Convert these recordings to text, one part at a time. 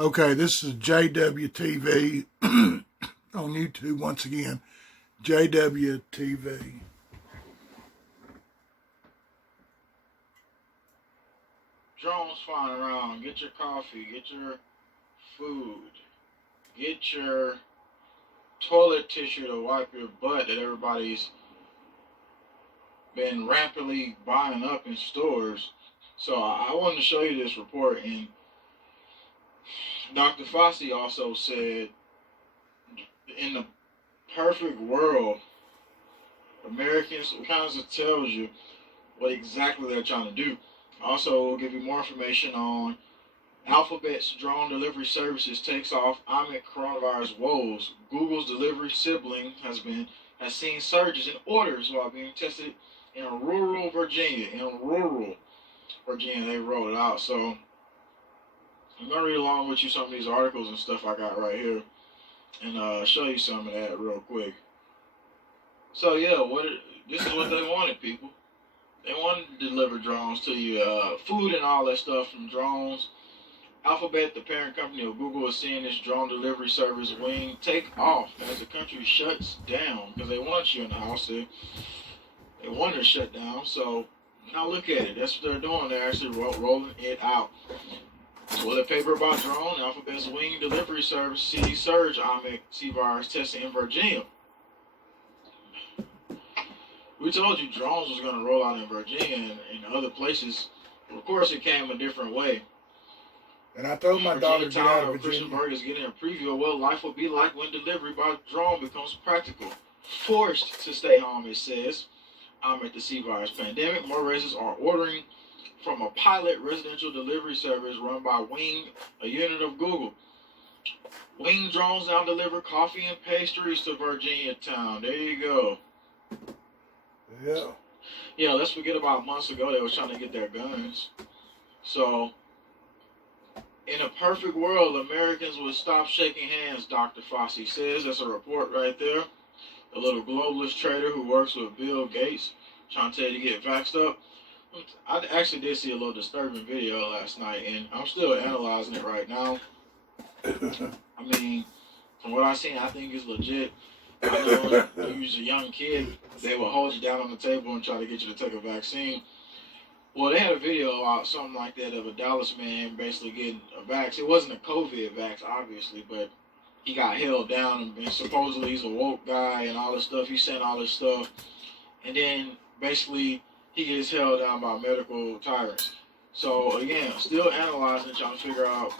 Okay, this is JWTV on YouTube once again. JWTV. Drones flying around. Get your coffee. Get your food. Get your toilet tissue to wipe your butt that everybody's been rampantly buying up in stores. So I wanted to show you this report, and Dr. Fauci also said, in the perfect world, Americans, it kind of tells you what exactly they're trying to do. Also, we'll give you more information on Alphabet's drone delivery services takes off amid coronavirus woes. Google's delivery sibling has seen surges in orders while being tested in rural Virginia. They rolled it out. So I'm gonna read along with you some of these articles and stuff I got right here, and show you some of that real quick. So yeah, this is what they wanted, people. They wanted to deliver drones to you, food and all that stuff from drones. Alphabet, the parent company of Google, is seeing this drone delivery service wing take off as the country shuts down because they want you in the house. They want to shut down. So now look at it. That's what they're doing. They're actually rolling it out. Toilet paper about drone. Alphabet's wing delivery service sees surge amid C-virus testing in Virginia. We told you drones was going to roll out in Virginia and other places. Of course, it came a different way. And I told my daughter to get out of Virginia. Christianburg is getting a preview of what life will be like when delivery by drone becomes practical. Forced to stay home, it says. Amid the C-virus pandemic, more residents are ordering from a pilot residential delivery service run by Wing, a unit of Google. Wing drones now deliver coffee and pastries to Virginia town. There you go. Yeah, let's forget about months ago they were trying to get their guns. So, in a perfect world, Americans would stop shaking hands, Dr. Fauci says. That's a report right there. A little globalist trader who works with Bill Gates, trying to tell you to get vaxxed up. I actually did see a little disturbing video last night, and I'm still analyzing it right now. I mean, from what I've seen, I think it's legit. I know if you was a young kid, they would hold you down on the table and try to get you to take a vaccine. Well, they had a video about something like that of a Dallas man basically getting a vax. It wasn't a COVID vax, obviously, but he got held down, and supposedly he's a woke guy and all this stuff. He sent all this stuff, and then basically he gets held down by medical tyrants. So again, still analyzing, trying to figure out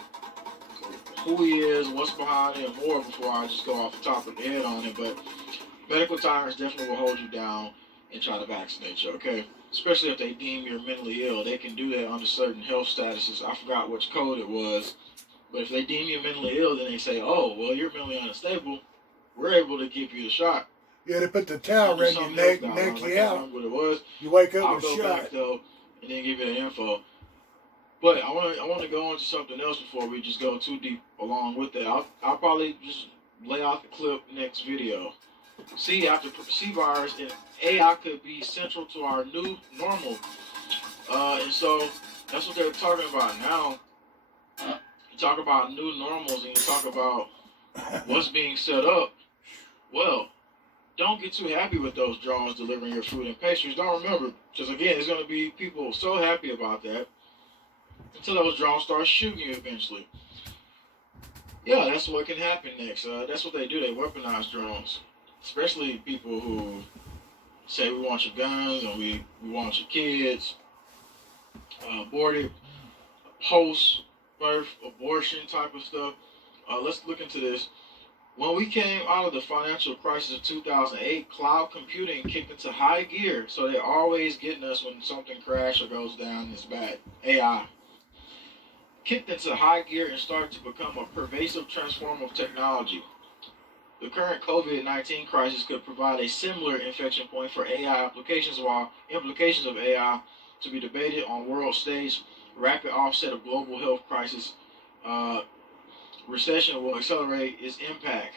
who he is, what's behind it, and more before I just go off the top of the head on it. But medical tyrants definitely will hold you down and try to vaccinate you, okay? Especially if they deem you're mentally ill. They can do that under certain health statuses. I forgot which code it was. But if they deem you mentally ill, then they say, oh, well, you're mentally unstable. We're able to give you the shot. Yeah, they put the towel around your neck you out. Remember what it was. You wake up I'll with a go shot. back, though, and then give you the info. But I want to go into something else before we just go too deep along with that. I'll probably just lay out the clip next video. See, after C-virus, and AI could be central to our new normal. And so that's what they're talking about now. You talk about new normals and you talk about what's being set up. Well, don't get too happy with those drones delivering your food and pastries. Don't remember, because again, there's going to be people so happy about that until those drones start shooting you eventually. Yeah, that's what can happen next. That's what they do. They weaponize drones. Especially people who say we want your guns and we want your kids. Aborted, post-birth abortion type of stuff. Let's look into this. When we came out of the financial crisis of 2008, cloud computing kicked into high gear. So they're always getting us when something crashes or goes down. It's bad. AI kicked into high gear and started to become a pervasive transformative technology. The current COVID-19 crisis could provide a similar inflection point for AI applications, while implications of AI to be debated on world stage. Rapid offset of global health crisis recession will accelerate its impact.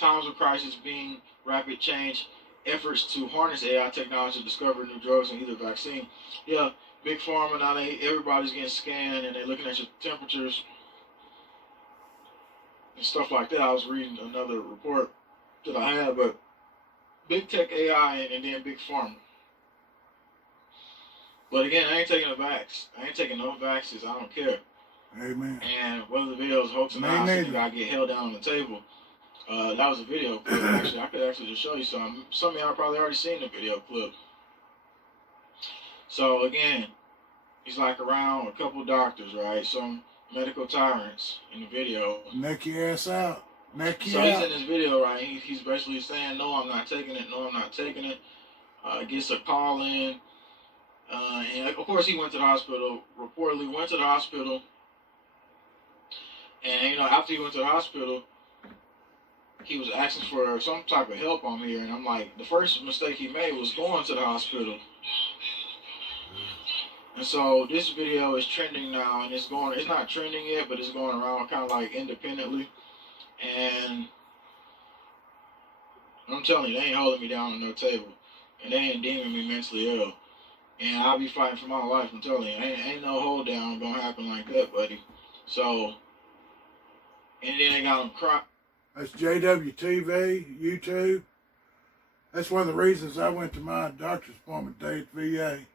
Times of crisis being rapid change, efforts to harness AI technology to discover new drugs and either vaccine. Yeah, big pharma now, everybody's getting scanned and they're looking at your temperatures. and stuff like that. I was reading another report that I had, but big tech AI and then big pharma. But again, I ain't taking the vax. I ain't taking no vaxes. I don't care. Amen. And whether the video is hoax or not, I think I get held down on the table. That was a video clip. Actually, I could actually just show you some. Some of y'all probably already seen the video clip. So again, he's like around a couple doctors, right? Some medical tyrants in the video. Neck your ass out. Neck you So out. he's in this video, right? He's basically saying, "No, I'm not taking it. No, I'm not taking it." Gets a call in, and of course he went to the hospital. Reportedly went to the hospital, and after he went to the hospital, he was asking for some type of help on here, and I'm like, the first mistake he made was going to the hospital. And so this video is trending now, and it's not trending yet, but it's going around kind of like independently. And I'm telling you, they ain't holding me down on no table, and they ain't deeming me mentally ill. And I'll be fighting for my life. I'm telling you, ain't no hold down gonna happen like that, buddy. So, and then they got him crying. That's JWTV, YouTube. That's one of the reasons I went to my doctor's appointment today at VA.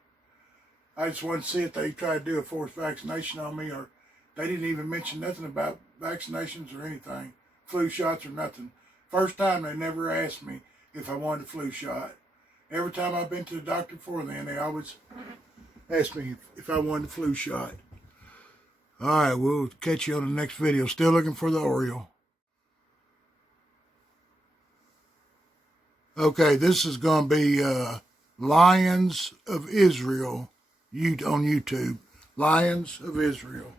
I just wanted to see if they tried to do a forced vaccination on me, or they didn't even mention nothing about vaccinations or anything, flu shots or nothing. First time they never asked me if I wanted a flu shot. Every time I've been to the doctor before then, they always ask me if I wanted a flu shot. All right, we'll catch you on the next video. Still looking for the Oriole. Okay, this is going to be Lions of Israel on YouTube. Lions of Israel.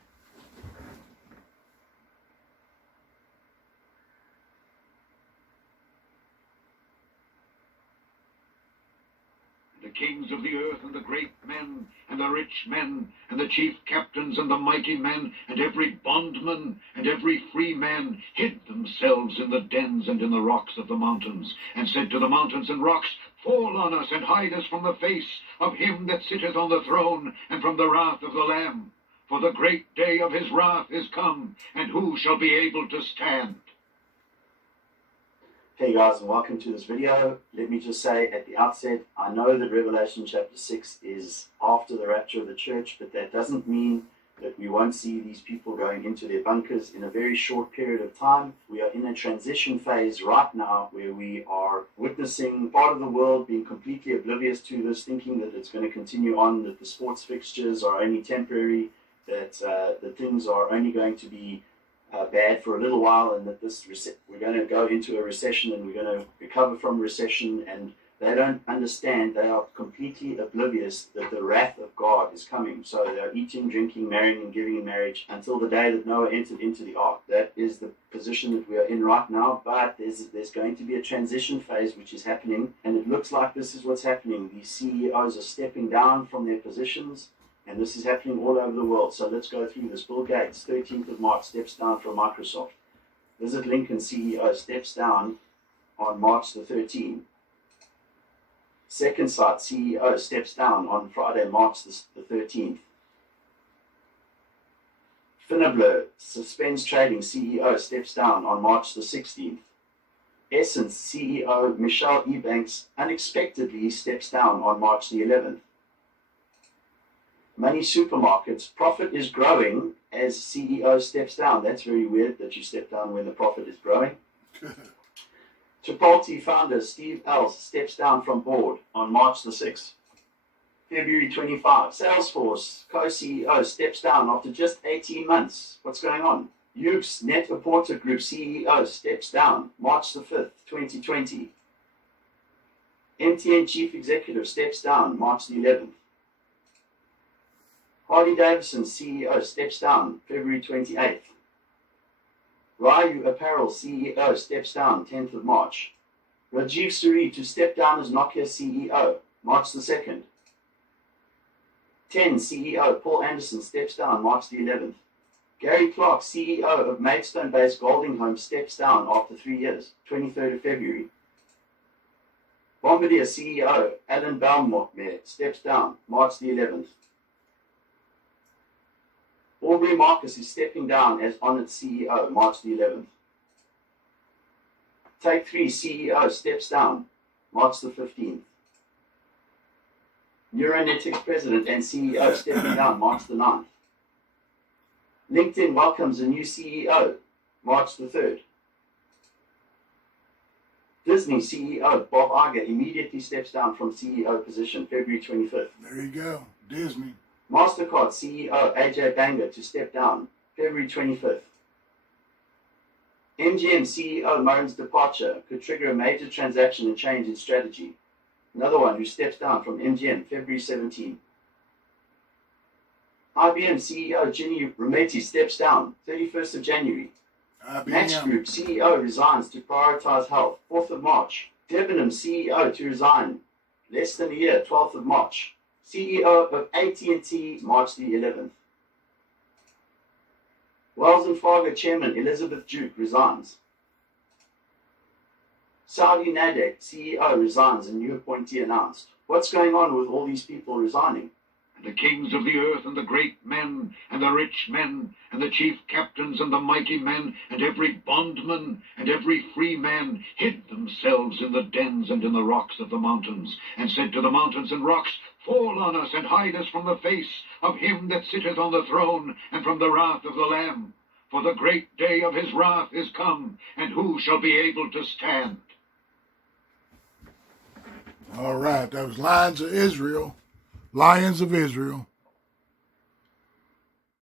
The kings of the earth, and the great men, and the rich men, and the chief captains, and the mighty men, and every bondman, and every free man, hid themselves in the dens and in the rocks of the mountains, and said to the mountains and rocks, Fall on us, and hide us from the face of him that sitteth on the throne, and from the wrath of the Lamb. For the great day of his wrath is come, and who shall be able to stand? Hey guys, and welcome to this video. Let me just say at the outset, I know that Revelation chapter 6 is after the rapture of the church, but that doesn't mean that we won't see these people going into their bunkers in a very short period of time. We are in a transition phase right now where we are witnessing part of the world being completely oblivious to this, thinking that it's going to continue on, that the sports fixtures are only temporary, that things are only going to be bad for a little while, and that we're going to go into a recession and we're going to recover from recession. And they don't understand, they are completely oblivious that the wrath of God is coming. So they're eating, drinking, marrying, and giving in marriage until the day that Noah entered into the ark. That is the position that we are in right now, but there's going to be a transition phase which is happening, and it looks like this is what's happening. These CEOs are stepping down from their positions, and this is happening all over the world. So let's go through this. Bill Gates, 13th of March, steps down from Microsoft. Visit Lincoln, CEO, steps down on March the 13th. Second Sight, CEO, steps down on Friday, March the 13th. Finabler, suspends trading, CEO, steps down on March the 16th. Essence, CEO, Michelle Ebanks, unexpectedly steps down on March the 11th. Money Supermarkets, profit is growing as CEO steps down. That's very weird that you step down when the profit is growing. Chipotle founder Steve Ells steps down from board on March the 6th. February 25, Salesforce co-CEO steps down after just 18 months. What's going on? Hughes Net-a-Porter Group CEO steps down March the 5th, 2020. MTN Chief Executive steps down March the 11th. Harley-Davidson CEO steps down February 28th. Ryu Apparel CEO steps down 10th of March. Rajiv Suri to step down as Nokia CEO March the 2nd. 10 CEO Paul Anderson steps down March the 11th. Gary Clark, CEO of Maidstone-based Golding Home, steps down after 3 years, 23rd of February. Bombardier CEO Alan Baumgartner steps down March the 11th. Aubrey Marcus is stepping down as Onnit CEO March the 11th. Take 3, CEO steps down, March the 15th. Neuronetics president and CEO stepping down, March the 9th. LinkedIn welcomes a new CEO, March the 3rd. Disney CEO Bob Iger immediately steps down from CEO position, February 25th. There you go, Disney. MasterCard CEO AJ Banger to step down, February 25th. MGM CEO Moran's departure could trigger a major transaction and change in strategy. Another one who steps down from MGM, February 17th. IBM CEO Ginny Rometty steps down, 31st of January. Match IBM. Group CEO resigns to prioritize health, 4th of March. Debenham CEO to resign, less than a year, 12th of March. CEO of AT&T, March the 11th. Wells and Fargo Chairman Elizabeth Duke resigns. Saudi Nadek CEO resigns and new appointee announced. What's going on with all these people resigning? And the kings of the earth, and the great men, and the rich men, and the chief captains, and the mighty men, and every bondman, and every free man, hid themselves in the dens and in the rocks of the mountains, and said to the mountains and rocks, Fall on us, and hide us from the face of him that sitteth on the throne, and from the wrath of the Lamb. For the great day of his wrath is come, and who shall be able to stand? All right, that was Lions of Israel. Lions of Israel.